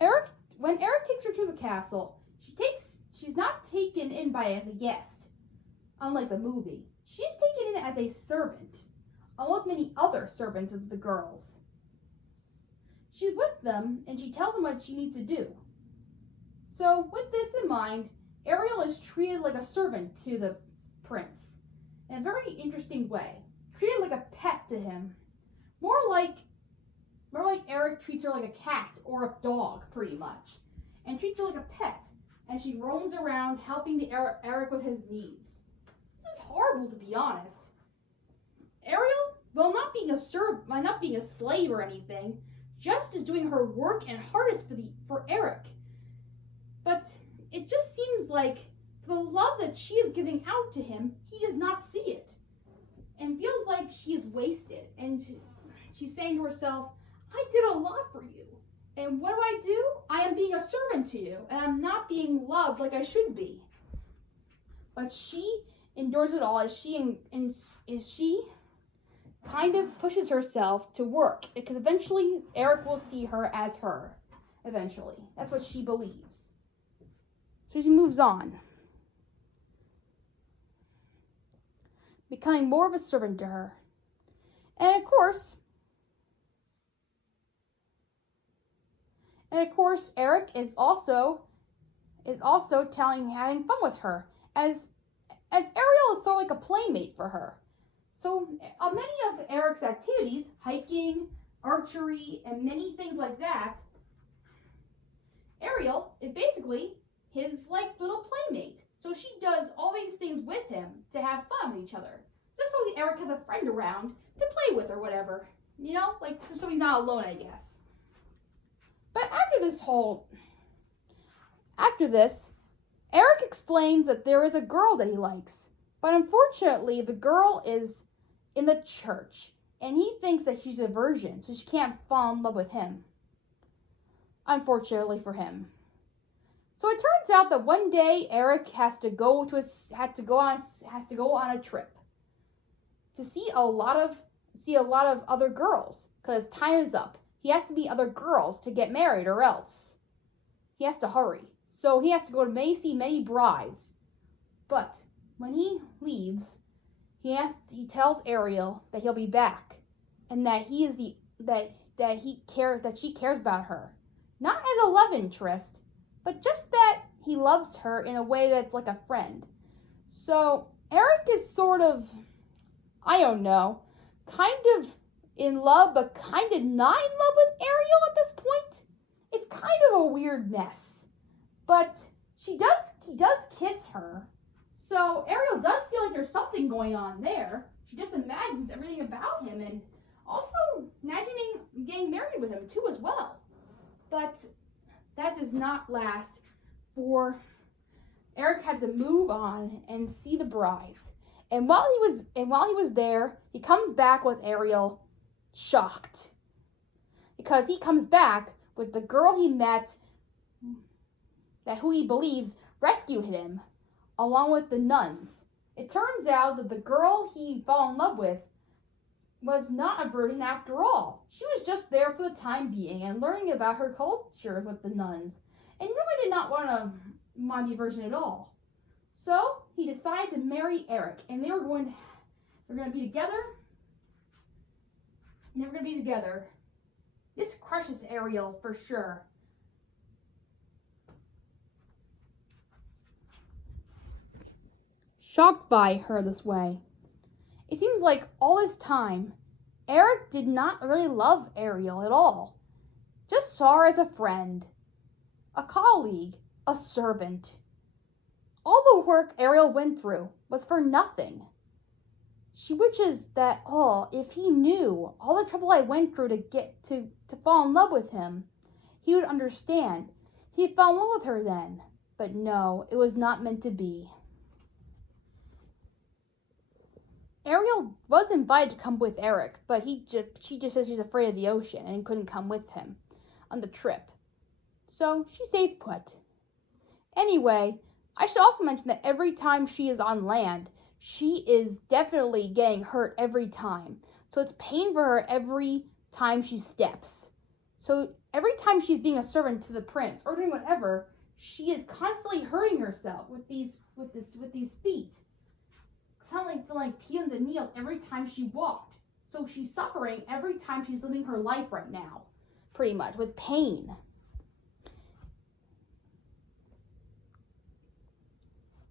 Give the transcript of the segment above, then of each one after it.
When Eric takes her to the castle, she's not taken in by as a guest, unlike the movie. She's taken in as a servant, along with many other servants of the girls. She's with them, and she tells them what she needs to do. So, with this in mind, Ariel is treated like a servant to the prince, in a very interesting way. Treated like a pet to him. More like Eric treats her like a cat or a dog, pretty much, and treats her like a pet as she roams around helping Eric with his needs. This is horrible, to be honest. Ariel, while not being a slave or anything, just is doing her work and hardest for Eric. But it just seems like the love that she is giving out to him, he does not see it, and feels like she is wasted. And she's saying to herself, I did a lot for you, and what do? I am being a servant to you, and I'm not being loved like I should be. But she endures it all as she kind of pushes herself to work, because eventually Eric will see her as her. Eventually, that's what she believes. So she moves on, becoming more of a servant to her, and of course, Eric is also having fun with her, as Ariel is sort of like a playmate for her. So many of Eric's activities, hiking, archery, and many things like that, Ariel is basically his little playmate. So she does all these things with him to have fun with each other, just so Eric has a friend around to play with or whatever, so he's not alone, I guess. But after this, Eric explains that there is a girl that he likes, but unfortunately the girl is in the church, and he thinks that she's a virgin, so she can't fall in love with him. Unfortunately for him. So it turns out that one day Eric has to go on a trip to see a lot of other girls, because time is up. He has to meet other girls to get married, or else he has to hurry. So he has to go to see many brides. But when he leaves, he tells Ariel that he'll be back, and that she cares about her, not as a love interest, but just that he loves her in a way that's like a friend. So Eric is sort of, I don't know, kind of in love, but kind of not in love with Ariel at this point. It's kind of a weird mess. But he does kiss her. So Ariel does feel like there's something going on there. She just imagines everything about him, and also imagining getting married with him too as well. But that does not last, for Eric had to move on and see the brides. And while he was there, he comes back with Ariel shocked, because he comes back with the girl he met, who he believes rescued him, along with the nuns. It turns out that the girl he fell in love with was not a virgin after all. She was just there for the time being and learning about her culture with the nuns, and really did not want to be a virgin at all. So he decided to marry Eric, and they were going to be together. And they were going to be together. This crushes Ariel for sure. Shocked by her this way. It seems like all this time, Eric did not really love Ariel at all. Just saw her as a friend, a colleague, a servant. All the work Ariel went through was for nothing. She wishes that, if he knew all the trouble I went through to get to fall in love with him, he would understand. He fell in love with her then. But no, it was not meant to be. Ariel was invited to come with Eric, but she just says she's afraid of the ocean and couldn't come with him on the trip. So she stays put. Anyway, I should also mention that every time she is on land, she is definitely getting hurt every time. So it's pain for her every time she steps. So every time she's being a servant to the prince or doing whatever, she is constantly hurting herself with these feet. Constantly feeling pins and needles every time she walked. So she's suffering every time she's living her life right now, pretty much, with pain.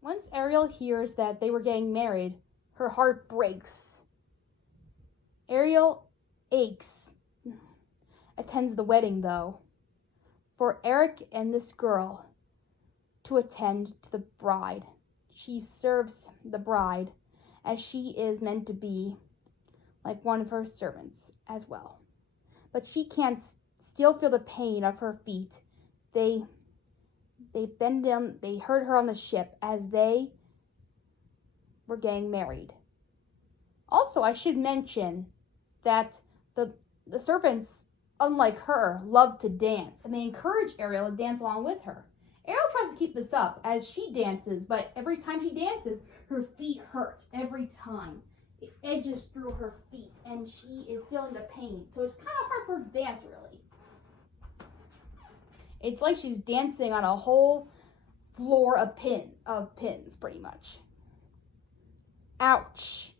Once Ariel hears that they were getting married, her heart breaks. Ariel aches, attends the wedding though, for Eric and this girl to attend to the bride. She serves the bride as she is meant to be like one of her servants as well. But she can't still feel the pain of her feet. They bend down, they hurt her on the ship as they were getting married. Also, I should mention that the servants, unlike her, love to dance, and they encourage Ariel to dance along with her. Ariel tries to keep this up as she dances, but every time she dances, her feet hurt every time. It edges through her feet, and she is feeling the pain. So it's kind of hard for her to dance, really. It's like she's dancing on a whole floor of pins, pretty much. Ouch.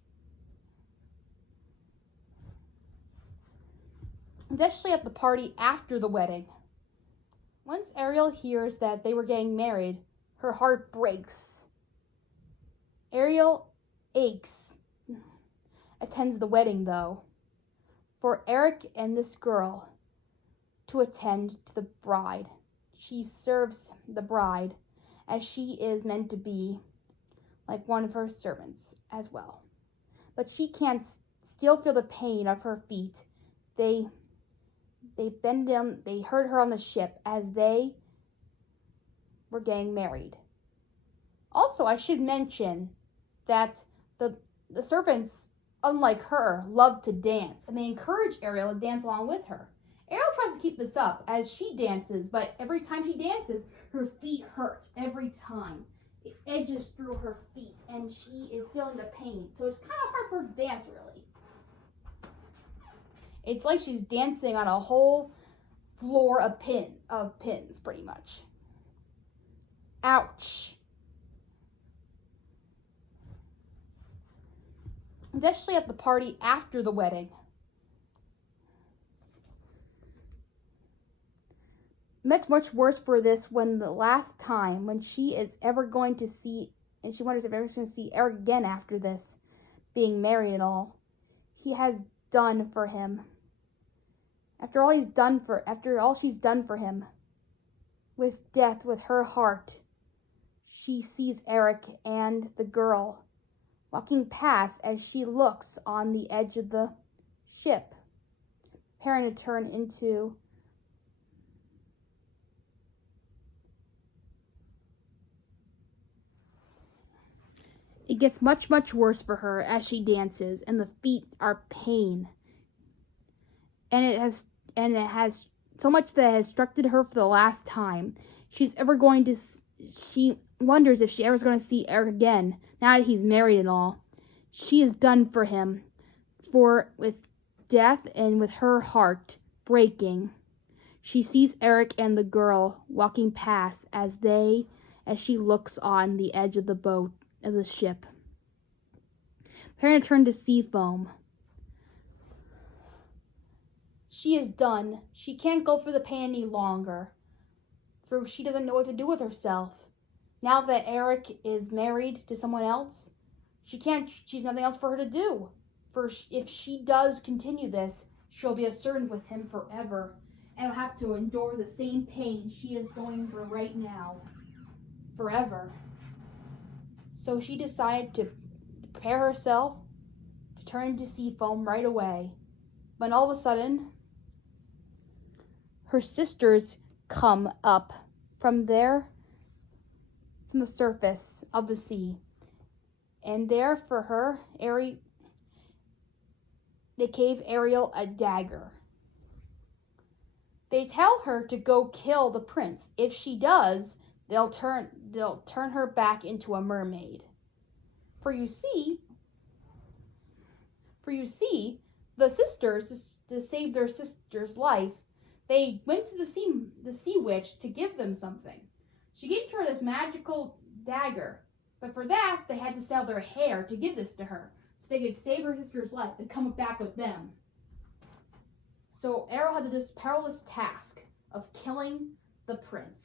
It's actually at the party after the wedding. Once Ariel hears that they were getting married, her heart breaks. Ariel aches, attends the wedding though, for Eric and this girl to attend to the bride. She serves the bride as she is meant to be like one of her servants as well. But she can't still feel the pain of her feet. They bend down, they hurt her on the ship as they were getting married. Also, I should mention that the servants, unlike her, love to dance, and they encourage Ariel to dance along with her. Ariel tries to keep this up as she dances, but every time she dances, her feet hurt every time. It edges through her feet, and she is feeling the pain. So it's kind of hard for her to dance, really. It's like she's dancing on a whole floor of pins, pretty much. Ouch. It's actually at the party after the wedding. It's much worse for this when the last time when she is ever going to see, and she wonders if ever going to see Eric again after this, being married and all, he has done for him. After all she's done for him, with death, with her heart, she sees Eric and the girl walking past as she looks on the edge of the ship, preparing to turn into It gets much, much worse for her as she dances, and the feet are pain. And it has so much that has struck her for the last time. She wonders if she ever is going to see Eric again, now that he's married and all. She is done for him, for with death and with her heart breaking. She sees Eric and the girl walking past as she looks on the edge of the ship, preparing to turn to sea foam. She is done. She can't go through the pain any longer, for she doesn't know what to do with herself. Now that Eric is married to someone else, she's nothing else for her to do. For if she does continue this, she'll be a servant with him forever, and will have to endure the same pain she is going through right now, forever. So she decided to prepare herself to turn into sea foam right away. When all of a sudden, her sisters come up from the surface of the sea. And there for her, they gave Ariel a dagger. They tell her to go kill the prince. If she does, they'll turn her back into a mermaid. For you see, the sisters, to save their sister's life, they went to the sea witch to give them something. She gave her this magical dagger, but for that they had to sell their hair to give this to her, so they could save her sister's life and come back with them. So Ariel had this perilous task of killing the prince.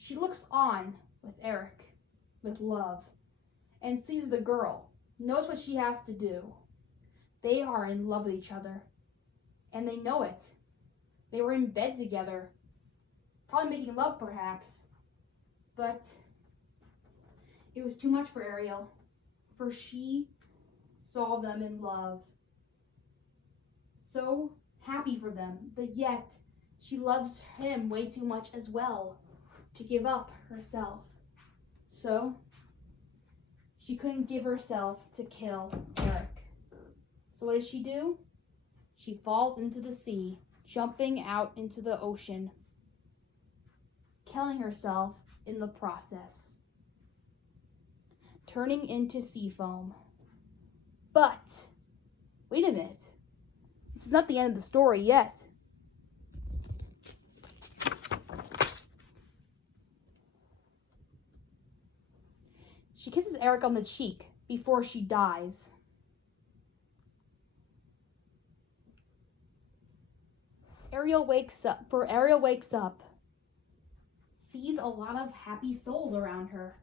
She looks on with Eric, with love, and sees the girl, knows what she has to do. They are in love with each other, and they know it. They were in bed together, probably making love perhaps, but it was too much for Ariel, for she saw them in love. So happy for them, but yet she loves him way too much as well to give up herself. So she couldn't give herself to kill Eric. So what does she do? She falls into the sea, jumping out into the ocean, killing herself in the process, turning into sea foam. But wait a minute. This is not the end of the story yet. She kisses Eric on the cheek before she dies. Ariel wakes up, sees a lot of happy souls around her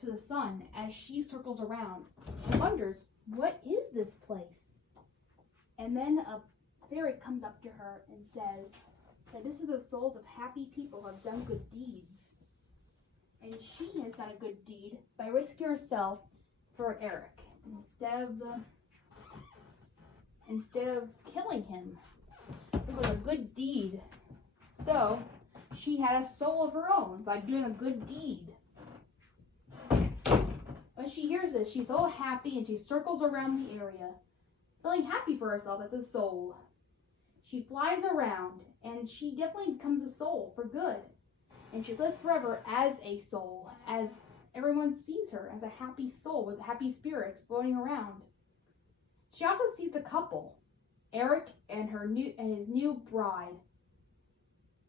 to the sun as she circles around. She wonders, what is this place? And then a fairy comes up to her and says that this is the souls of happy people who have done good deeds. And she has done a good deed by risking herself for Eric instead of killing him. It was a good deed. So she had a soul of her own by doing a good deed. When she hears this, she's so happy and she circles around the area, feeling happy for herself as a soul. She flies around and she definitely becomes a soul for good. And she lives forever as a soul, as everyone sees her as a happy soul with happy spirits floating around. She also sees the couple, Eric and his new bride,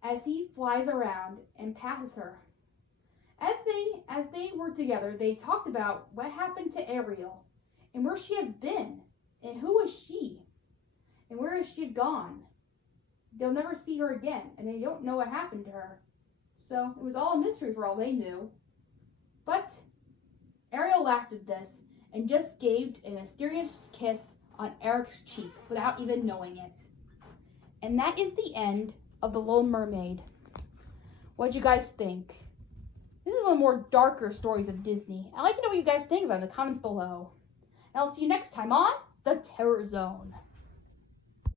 as he flies around and passes her. As they were together, they talked about what happened to Ariel and where she has been and who was she and where has she gone. They'll never see her again and they don't know what happened to her. So it was all a mystery for all they knew. But Ariel laughed at this and just gave a mysterious kiss on Eric's cheek without even knowing it. And that is the end of The Little Mermaid. What'd you guys think? This is one of the more darker stories of Disney. I'd like to know what you guys think about it in the comments below. And I'll see you next time on The Terror Zone.